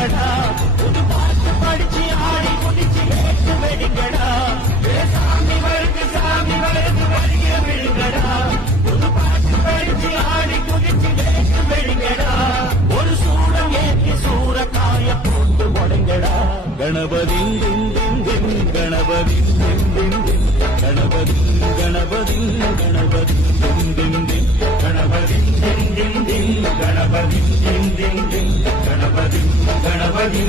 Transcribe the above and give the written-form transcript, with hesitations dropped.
வெடுங்கடா புது பாட்டு படிச்சு ஆடி குதிச்சு வேட்டு வெடுங்கடா சாமி வருது வழிய விடுங்கடா புது பாட்டு படிச்சு ஆடி குதிச்சு வேட்டு வெடுங்கடா ஒரு சூடம் ஏற்றி சூறக்காய போட்டு உடைங்கடா கணபதி கணபதி கணபதி கணபதி கணபதி கணபதி கணபதி கணபதி கணபதி கணபதி